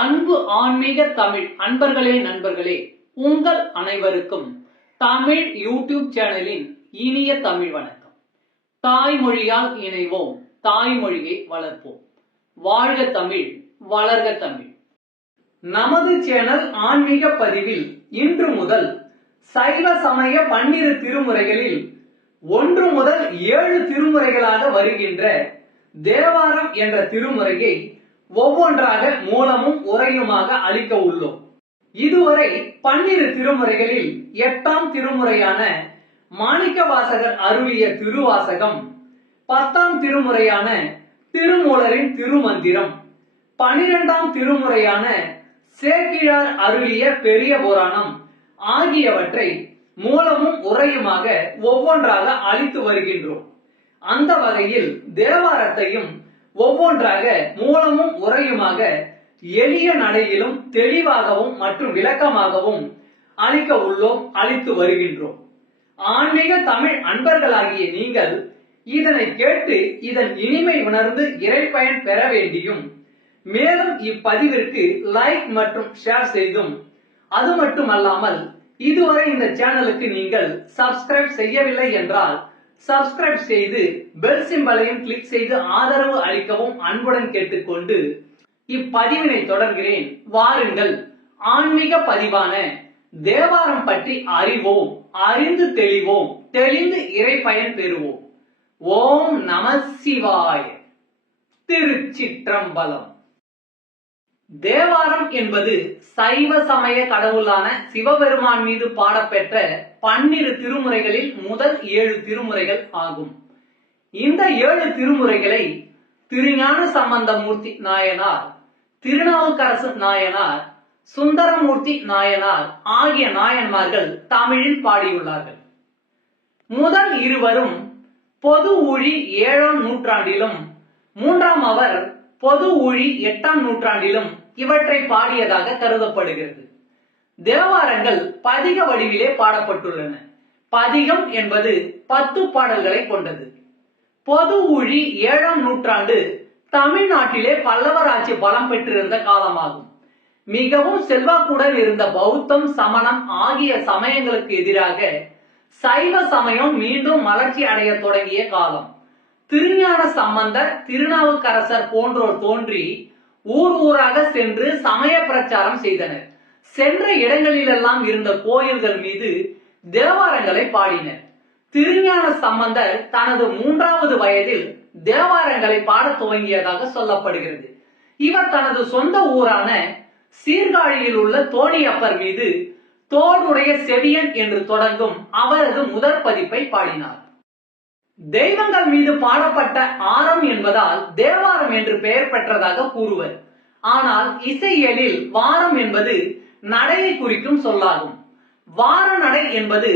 அன்பு ஆன்மீக தமிழ் அன்பர்களே நண்பர்களே, உங்கள் அனைவருக்கும் தமிழ் யூடியூப் சேனலின் இனிய தமிழ் வணக்கம். தாய்மொழியால் இணைவோம், தாய்மொழியை வளர்ப்போம். வாழ்க தமிழ், வளர்க தமிழ். நமது சேனல் ஆன்மீக பதிவில் இன்று முதல் சைவ சமய 12 திருமுறைகளில் 1 முதல் 7 திருமுறைகளாக வருகின்ற தேவாரம் என்ற திருமுறையை ஒவ்வொன்றாக மூலமும் உரையுமாக அளிக்க உள்ளோம். இதுவரை 12 திருமுறைகளில் 8ஆம் திருமுறையான மாணிக்கவாசகர் அருளிய திருவாசகம், 10ஆம் திருமுறையான திருமூலரின் திருமந்திரம், 12ஆம் திருமுறையான சேக்கிழார் அருளிய பெரிய புராணம் ஆகியவற்றை மூலமும் உரையுமாக ஒவ்வொன்றாக அளித்து வருகின்றோம். அந்த வகையில் தேவாரத்தையும் ஒவ்வொன்றாக மூலமும் உரையுமாக எளிய நடையிலும் தெளிவாகவும் மற்றும் விளக்கமாகவும் அளிக்க உள்ளோம், அளித்து வருகின்றோம். ஆன்மீக தமிழ் அன்பர்களாகிய நீங்கள் இதனை கேட்டு இதன் இனிமை உணர்ந்து இறைப்பயன் பெற வேண்டியும், மேலும் இப்பதிவிற்கு லைக் மற்றும் ஷேர் செய்தும், அது மட்டுமல்லாமல் இதுவரை இந்த சேனலுக்கு நீங்கள் சப்ஸ்கிரைப் செய்யவில்லை என்றால் சப்ஸ்கிரைப் செய்து பெல் சிம்பலையும் கிளிக் செய்து ஆதரவு அளிக்கவும் அன்புடன் கேட்டுக்கொண்டு இப்பதிவினை தொடர்கிறேன். வாருங்கள், ஆன்மீக பதிவான தேவாரம் பற்றி அறிவோம், அறிந்து தெளிவோம், தெளிந்து இறைப்பயன் பெறுவோம். ஓம் நம சிவாய. திருச்சிற்றம்பலம். தேவாரம் என்பது சைவ சமய கடவுளான சிவபெருமான் மீது பாடப்பெற்ற 12 திருமுறைகளில் முதல் 7 திருமுறைகள் ஆகும். இந்த 7 திருமுறைகளை திருஞான சம்பந்தமூர்த்தி நாயனார், திருநாவுக்கரசு நாயனார், சுந்தரமூர்த்தி நாயனார் ஆகிய நாயன்மார்கள் தமிழில் பாடியுள்ளார்கள். முதல் இருவரும் பொது ஊழி 7ஆம் நூற்றாண்டிலும், 3ஆம் அவர் பொது ஊழி 8ஆம் நூற்றாண்டிலும் இவற்றை பாடியதாக கருதப்படுகிறது. தேவாரங்கள் பதிக வடிவிலே பாடப்பட்டுள்ளன. பதிகம் என்பது 10 பாடல்களை கொண்டது. பொது ஊழி 7ஆம் நூற்றாண்டு தமிழ்நாட்டிலே பல்லவர் ஆட்சி பலம் பெற்றிருந்த காலமாகும். மிகவும் செல்வாக்குடன் இருந்த பௌத்தம், சமணம் ஆகிய சமயங்களுக்கு எதிராக சைவ சமயம் மீண்டும் வளர்ச்சி அடைய தொடங்கிய காலம். திருஞான சம்பந்தர், திருநாவுக்கரசர் போன்றோர் தோன்றி ஊர் ஊராக சென்று சமய பிரச்சாரம் செய்தனர். சென்ற இடங்களிலெல்லாம் இருந்த கோயில்கள் மீது தேவாரங்களை பாடினர். திருஞான சம்பந்தர் தனது 3வது வயதில் தேவாரங்களை பாட துவங்கியதாக சொல்லப்படுகிறது. இவர் தனது சொந்த ஊரான சீர்காழியில் உள்ள தோணியப்பர் மீது தோடுடைய செவியன் என்று தொடங்கும் அவரது முதற் பதிப்பை பாடினார். தெய்வங்கள் மீது பாடப்பட்ட ஆரம் என்பதால் தேவாரம் என்று பெயர் பெற்றதாக கூறுவர். ஆனால் இசையியலில் வாரம் என்பது நடையை குறிக்கும் சொல்லாகும். வார நடை என்பது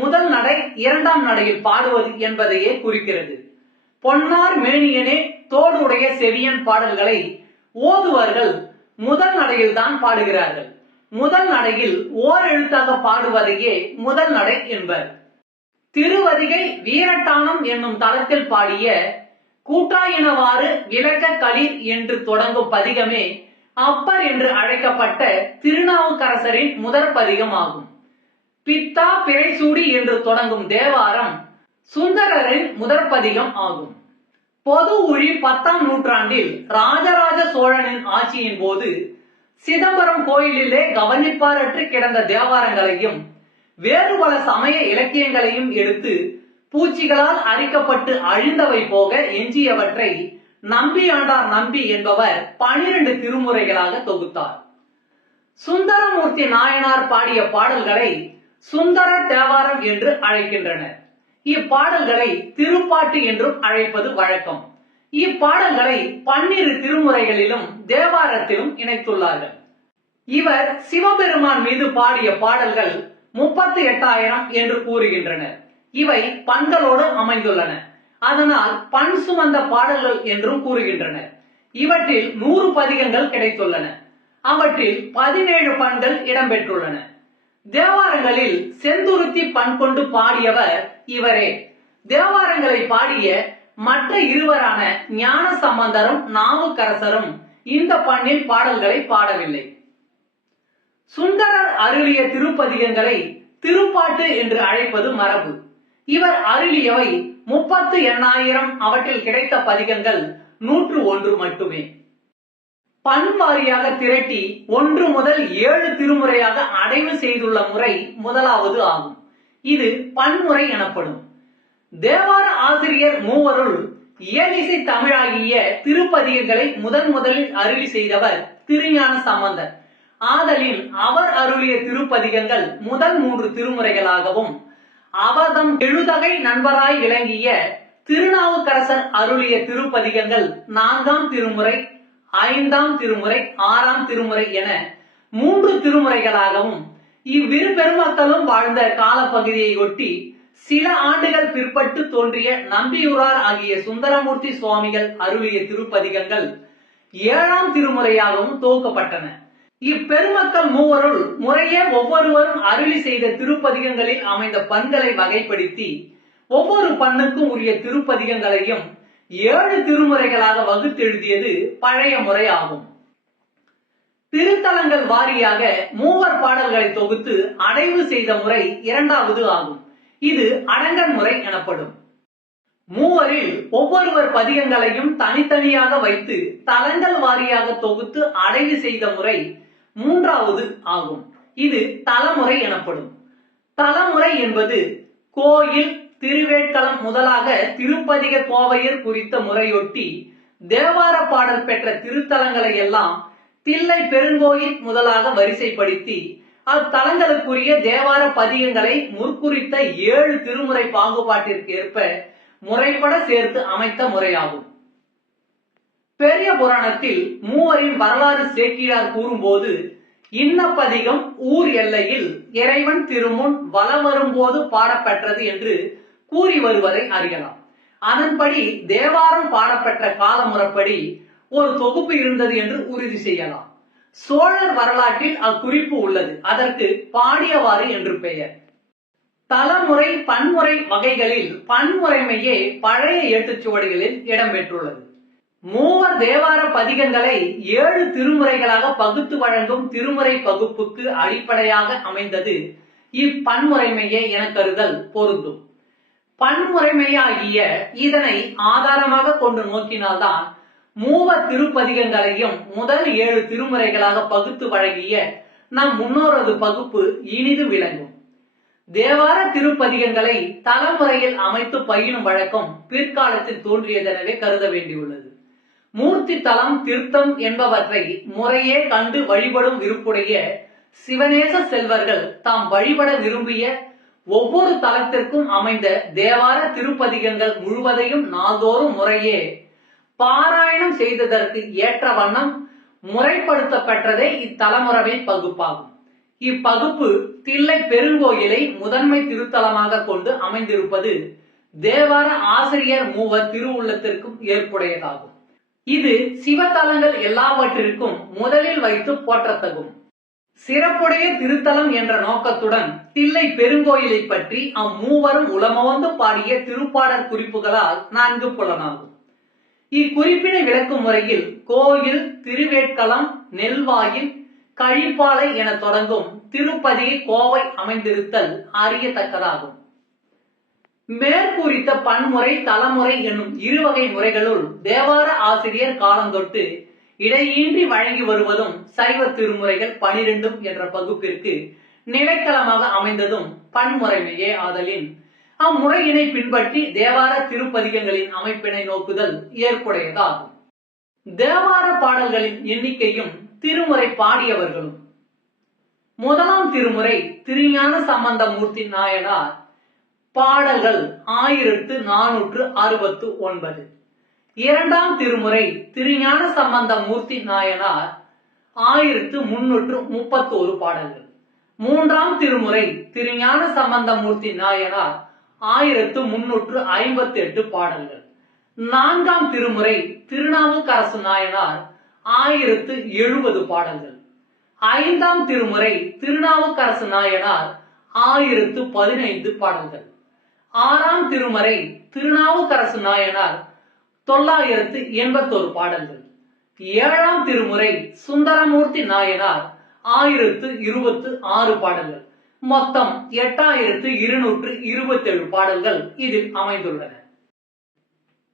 முதல் நடை 2ஆம் நடையில் பாடுவது என்பதையே குறிக்கிறது. பொன்னார் மேனியனே தோடுடைய செவியன் பாடல்களை ஓதுவர்கள் முதல் நடையில் தான் பாடுகிறார்கள். முதல் நடையில் ஓர் எழுத்தாக பாடுவதையே முதல் நடை என்பர். திருவதிகை வீரட்டானம் என்னும் தளத்தில் பாடிய கூட்டாயினவாறு விளக்க களிர் என்று தொடங்கும் பதிகமே அப்பர் என்று அழைக்கப்பட்ட திருநாவுக்கரசரின் முதற் பதிகம் ஆகும். பித்தா பிறைசூடி என்று தொடங்கும் தேவாரம் சுந்தரரின் முதற் பதிகம் ஆகும். பொது ஊழி 10ஆம் நூற்றாண்டில் ராஜராஜ சோழனின் ஆட்சியின் போது சிதம்பரம் கோயிலிலே கவனிப்பாரற்று கிடந்த தேவாரங்களையும் வேறு பல சமய இலக்கியங்களையும் எடுத்து பூச்சிகளால் அரிக்கப்பட்டு அழிந்தவை போக எஞ்சியவற்றை நம்பி ஆண்டார் நம்பி என்பவர் 12 திருமுறைகளாக தொகுத்தார். சுந்தரமூர்த்தி நாயனார் பாடிய பாடல்களை சுந்தர தேவாரம் என்று அழைக்கின்றனர். இப்பாடல்களை திருப்பாட்டு என்றும் அழைப்பது வழக்கம். இப்பாடல்களை 12 திருமுறைகளிலும் தேவாரத்திலும் இணைத்துள்ளார்கள். இவர் சிவபெருமான் மீது பாடிய பாடல்கள் 38,000 என்று கூறுகின்றனர். இவை பண்களோடு அமைந்துள்ளன. அதனால் பண் சுமந்த பாடல்கள் என்றும் கூறுகின்றனர். இவற்றில் 100 பதிகங்கள் கிடைத்துள்ளன. அவற்றில் 17 பண்கள் இடம்பெற்றுள்ளன. தேவாரங்களில் செந்துருத்தி பண் கொண்டு பாடியவர் இவரே. தேவாரங்களை பாடிய மற்ற இருவரான ஞான சம்பந்தரும் நாவுக்கரசரும் இந்த பண்ணில் பாடல்களை பாடவில்லை. சுந்தரர் அருளிய திருப்பதிகங்களை திருப்பாட்டு என்று அழைப்பது மரபு. இவர் அருளியவை 38,000. அவற்றில் கிடைத்த பதிகங்கள் 101 மட்டுமே. பண் வாரியாக திரட்டி 1 முதல் 7 திருமுறையாக அடைவு செய்துள்ள முறை முதலாவது ஆகும். இது பன்முறை எனப்படும். தேவார ஆசிரியர் மூவருள் இயலிசை தமிழாகிய திருப்பதிகங்களை முதலில் அருளி செய்தவர் திருஞான சம்பந்தர். ஆதலின் அவர் அருளிய திருப்பதிகங்கள் முதல் 3 திருமுறைகளாகவும், அவர்தம் எழுதகை நண்பராய் விளங்கிய திருநாவுக்கரசர் அருளிய திருப்பதிகங்கள் 4ஆம் திருமுறை, 5ஆம் திருமுறை, 6ஆம் திருமுறை என 3 திருமுறைகளாகவும், இவ்விரு பெருமக்களும் வாழ்ந்த காலப்பகுதியை ஒட்டி சில ஆண்டுகள் பிற்பட்டு தோன்றிய நம்பியூரார் ஆகிய சுந்தரமூர்த்தி சுவாமிகள் அருளிய திருப்பதிகங்கள் 7ஆம் திருமுறையாகவும் தொகுக்கப்பட்டன. இப்பெருமக்கள் மூவருள் முறையே ஒவ்வொருவரும் அருளி செய்த திருப்பதிகங்களில் அமைந்த பண்களை வகைப்படுத்தி ஒவ்வொரு பண்ணுக்கும் உரிய திருப்பதிகங்களையும் 7 திருமுறைகளாக வகுத்தெழுதியது பழைய முறை ஆகும். திருத்தலங்கள் வாரியாக மூவர் பாடல்களை தொகுத்து அடைவு செய்த முறை 2வது ஆகும். இது அடங்கன் முறை எனப்படும். மூவரில் ஒவ்வொருவர் பதிகங்களையும் தனித்தனியாக வைத்து தலங்கள் வாரியாக தொகுத்து அடைவு செய்த முறை 3வது ஆகும். இது தலமுறை எனப்படும். தலமுறை என்பது கோயில், திருவேட்களம் முதலாக திருப்பதிக கோவையர் குறித்த முறையொட்டி தேவார பாடல் பெற்ற திருத்தலங்களை எல்லாம் தில்லை பெருங்கோயில் முதலாக வரிசைப்படுத்தி அத்தலங்களுக்குரிய தேவார பதிகங்களை முற்குறித்த 7 திருமுறை பாகுபாட்டிற்கு ஏற்ப முறைப்பட சேர்த்து அமைத்த முறையாகும். பெரிய புராணத்தில் மூவரின் வரலாறு சேக்கிழார் கூறும்போது, இன்ன பதிகம் ஊர் எல்லையில் இறைவன் திருமுன் வலம் வரும்போது பாடப்பெற்றது என்று கூறி வருவதை அறியலாம். அதன்படி தேவாரம் பாடப்பெற்ற காலமுறைப்படி ஒரு தொகுப்பு இருந்தது என்று உறுதி செய்யலாம். சோழர் வரலாற்றில் அக்குறிப்பு உள்ளது. அதற்கு பாடியவாறு என்று பெயர். தலமுறை பன்முறை வகைகளில் பன்முறைமையே பழைய ஏட்டுச்சுவடிகளில் இடம்பெற்றுள்ளது. மூவர் தேவார பதிகங்களை 7 திருமுறைகளாக பகுத்து வழங்கும் திருமுறை பகுப்புக்கு அடிப்படையாக அமைந்தது இப்பன்முறைமையே என கருதல் பொருந்தும். பன்முறைமையாகிய இதனை ஆதாரமாக கொண்டு நோக்கினால்தான் மூவர் திருப்பதிகங்களையும் முதல் 7 திருமுறைகளாக பகுத்து வழங்கிய நம் முன்னோரது பகுப்பு இனிது விளங்கும். தேவார திருப்பதிகங்களை தலமுறையில் அமைத்து பயிலும் வழக்கம் பிற்காலத்தில் தோன்றியதெனவே கருத வேண்டியுள்ளது. மூர்த்தி தலம், தீர்த்தம் என்பவற்றை முறையே கண்டு வழிபடும் விருப்புடைய சிவநேச செல்வர்கள் தாம் வழிபட விரும்பிய ஒவ்வொரு தலத்திற்கும் அமைந்த தேவார திருப்பதிகங்கள் முழுவதையும் நாள்தோறும் முறையே பாராயணம் செய்ததற்கு ஏற்ற வண்ணம் முறைப்படுத்தப்பட்டதே இத்தலமுறை பகுப்பாகும். இப்பகுப்பு தில்லை பெருங்கோயிலை முதன்மை திருத்தலமாக கொண்டு அமைந்திருப்பது தேவார ஆசிரியர் மூவர் திருவுள்ளத்திற்கும் ஏற்புடையதாகும். இது சிவத்தலங்கள் எல்லாவற்றிற்கும் முதலில் வைத்து போற்றத்தகும். சிறப்புடைய திருத்தலம் என்ற நோக்கத்துடன் தில்லை பெருங்கோயிலை பற்றி அம்மூவரும் உளமோந்து பாடிய திருப்பாடற் குறிப்புகளால் நன்கு புலனாகும். இக்குறிப்பினை விளக்கும் முறையில் கோயில், திருவேட்களம், நெல்வாயில், கழிப்பாலை என தொடங்கும் திருப்பதிகை கோவை அமைந்திருத்தல் அறியத்தக்கதாகும். மேற்கூறித்த பன்முறை, தலமுறை என்னும் 2 வகை முறைகளுள் தேவார ஆசிரியர் காலந்தொட்டு இடையின்றி வழங்கி வருவதும் சைவ திருமுறைகள் 12 என்ற பகுப்பிற்கு நிலைக்களமாக அமைந்ததும் பன்முறைமையே ஆதலின் அம்முறையினை பின்பற்றி தேவார திருப்பதிகங்களின் அமைப்பினை நோக்குதல் ஏற்புடையதாகும். தேவார பாடல்களின் எண்ணிக்கையும் திருமுறை பாடியவர்களும். முதலாம் திருமுறை திருஞான சம்பந்தமூர்த்தி நாயனார் பாடல்கள் 1469. 2ஆம் திருமுறை திருஞான சம்பந்தமூர்த்தி நாயனார் 1331 பாடல்கள். 3ஆம் திருமுறை திருஞான சம்பந்தமூர்த்தி நாயனார் 1358 பாடல்கள். 4ஆம் திருமுறை திருநாவுக்கரசு நாயனார் 1070 பாடல்கள். 5ஆம் திருமுறை திருநாவுக்கரசு நாயனார் 1015 பாடல்கள். 6ஆம் திருமுறை திருநாவுக்கரசு நாயனார் 981 பாடல்கள். ஏழாம் திருமுறை சுந்தரமூர்த்தி நாயனார் 1026 பாடல்கள். மொத்தம் 8227 பாடல்கள் இதில் அமைந்துள்ளன.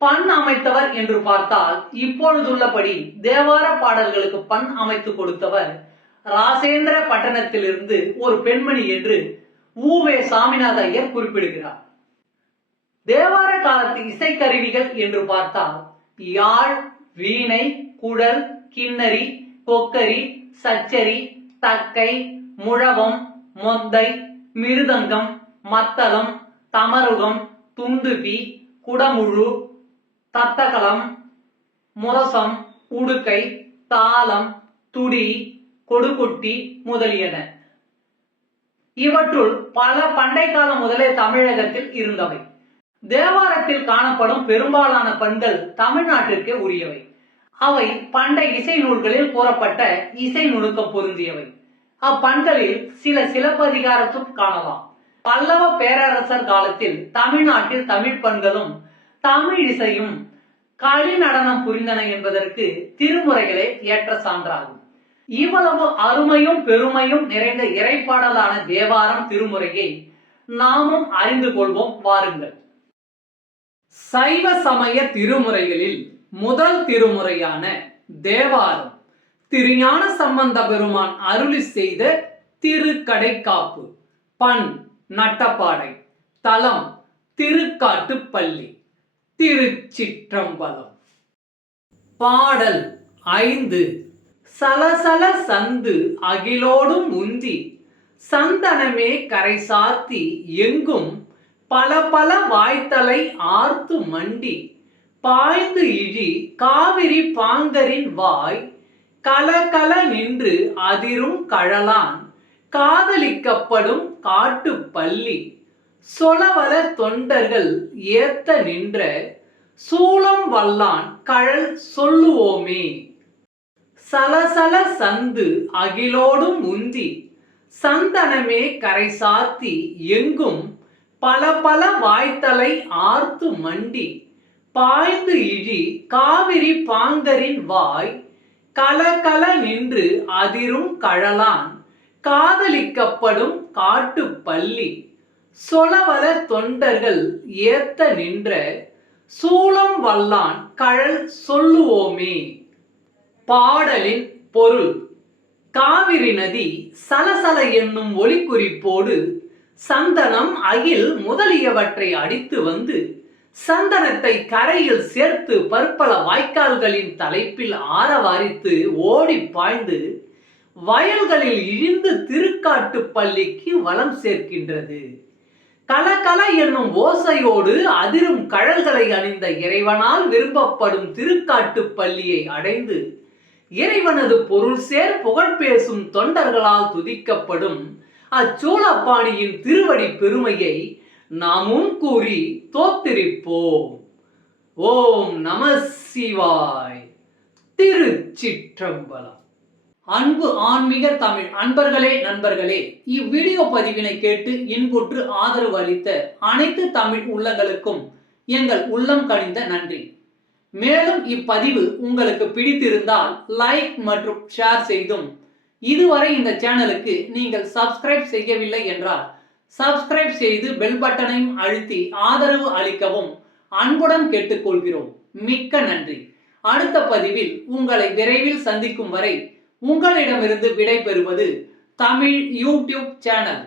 பண் அமைத்தவர் என்று பார்த்தால் இப்பொழுதுள்ளபடி தேவார பாடல்களுக்கு பண் அமைத்து கொடுத்தவர் ராசேந்திர பட்டணத்திலிருந்து ஒரு பெண்மணி என்று உவே சாமிநாத ஐயர் குறிப்பிடுகிறார். தேவார காலத்து இசைக்கருவிகள் என்று பார்த்தால் யாழ், வீணை, குழல், கிண்ணரி, கொக்கரி, சச்சரி, தக்கை, முழவம், மொந்தை, மிருதங்கம், மத்தளம், தமருகம், துந்துபி, குடமுழு, தத்தகலம், முரசம், உடுக்கை, தாளம், துடி, கொடுக்குட்டி முதலியன. இவற்றுள் பல பண்டை காலம் முதலே தமிழகத்தில் இருந்தவை. தேவாரத்தில் காணப்படும் பெரும்பாலான பண்கள் தமிழ்நாட்டிற்கு உரியவை. அவை பண்டை இசை நூல்களில் கூறப்பட்ட இசை நுணுக்கம் பொருந்தியவை. அப்பண்களில் சில சிலப்பதிகாரத்தும் காணலாம். பல்லவ பேரரசர் காலத்தில் தமிழ்நாட்டில் தமிழ் பண்களும் தமிழ் இசையும் களி நடனம் புரிந்தன என்பதற்கு திருமுறைகளே ஏற்ற சான்றாகும். இவ்வளவு அருமையும் பெருமையும் நிறைந்த இறைப்பாடலான தேவாரம் திருமுறையை நாமும் அறிந்து கொள்வோம் வாருங்கள். சைவ சமய திருமுறைகளில் முதல் திருமுறையான தேவாரம் திருஞான சம்பந்த பெருமான் அருளி செய்த திருக்கடைக்காப்பு. பண் நட்டப்பாடை. தலம் திருக்காட்டுப்பள்ளி. திருச்சிற்றம்பலம். பாடல் 5. சலசல சந்து அகிலோடும் உந்தி சந்தனமே கரை சாத்தி எங்கும் பல பல வாய்த்தலை ஆர்த்து மண்டி பாய்ந்து இழி காவிரி பாங்கரின் வாய் கலகல நின்று அதிரும் கழலான் காதலிக்கப்படும் காட்டு பள்ளி சொலவல தொண்டர்கள் ஏத்த நின்ற சூளம் வல்லான் கழல் சொல்லுவோமே. சலசல சந்து அகிலோடும் உந்தி சந்தனமே கரை சாத்தி எங்கும் பல பல வாய்த்தலை ஆர்த்து மண்டி பாய்ந்து இழி காவிரி பாங்கரின் வாய் கலகல நின்று அதிரும் கழலான் காதலிக்கப்படும் காட்டு பள்ளி சொலவல தொண்டர்கள் ஏத்த நின்ற சூளம் வல்லான் கழல் சொல்லுவோமே. பாடலின் பொருள். காவிரி நதி சலசல என்னும் ஒலிக்குறிப்போடு சந்தனம், அகில் முதலியவற்றை அடித்து வந்து சந்தனத்தை கரையில் சேர்த்து பற்பல வாய்க்கால்களின் தலைப்பில் ஆரவாரித்து ஓடி பாய்ந்து வயல்களில் இழிந்து திருக்காட்டுப்பள்ளிக்கு வளம் சேர்க்கின்றது. கலகல என்னும் ஓசையோடு அதிரும் கழல்களை அணிந்த இறைவனால் விரும்பப்படும் திருக்காட்டுப்பள்ளியை அடைந்து இறைவனது பொருள் சேர் புகழ் பேசும் தொண்டர்களால் துதிக்கப்படும் அச்சோழப்பாணியின் திருவடி பெருமையை நாமும் கூறி தோத்திரிப்போம். ஓம் நம சிவாய். திருச்சிற்றம்பலம். அன்பு ஆன்மீக தமிழ் அன்பர்களே, நண்பர்களே, இவ்வீடியோ பதிவினை கேட்டு இன்புற்று ஆதரவு அளித்த அனைத்து தமிழ் உள்ளங்களுக்கும் எங்கள் உள்ளம் கனிந்த நன்றி. மேலும் இப்பதிவு உங்களுக்கு பிடித்திருந்தால் லைக் மற்றும் ஷேர் செய்தும், இதுவரை இந்த சேனலுக்கு நீங்கள் சப்ஸ்கிரைப் செய்யவில்லை என்றால் சப்ஸ்கிரைப் செய்து பெல் பட்டனையும் அழுத்தி ஆதரவு அளிக்கவும் அன்புடன் கேட்டுக்கொள்கிறோம். மிக்க நன்றி. அடுத்த பதிவில் உங்களை விரைவில் சந்திக்கும் வரை உங்களிடமிருந்து விடை பெறுவது தமிழ் யூடியூப் சேனல்.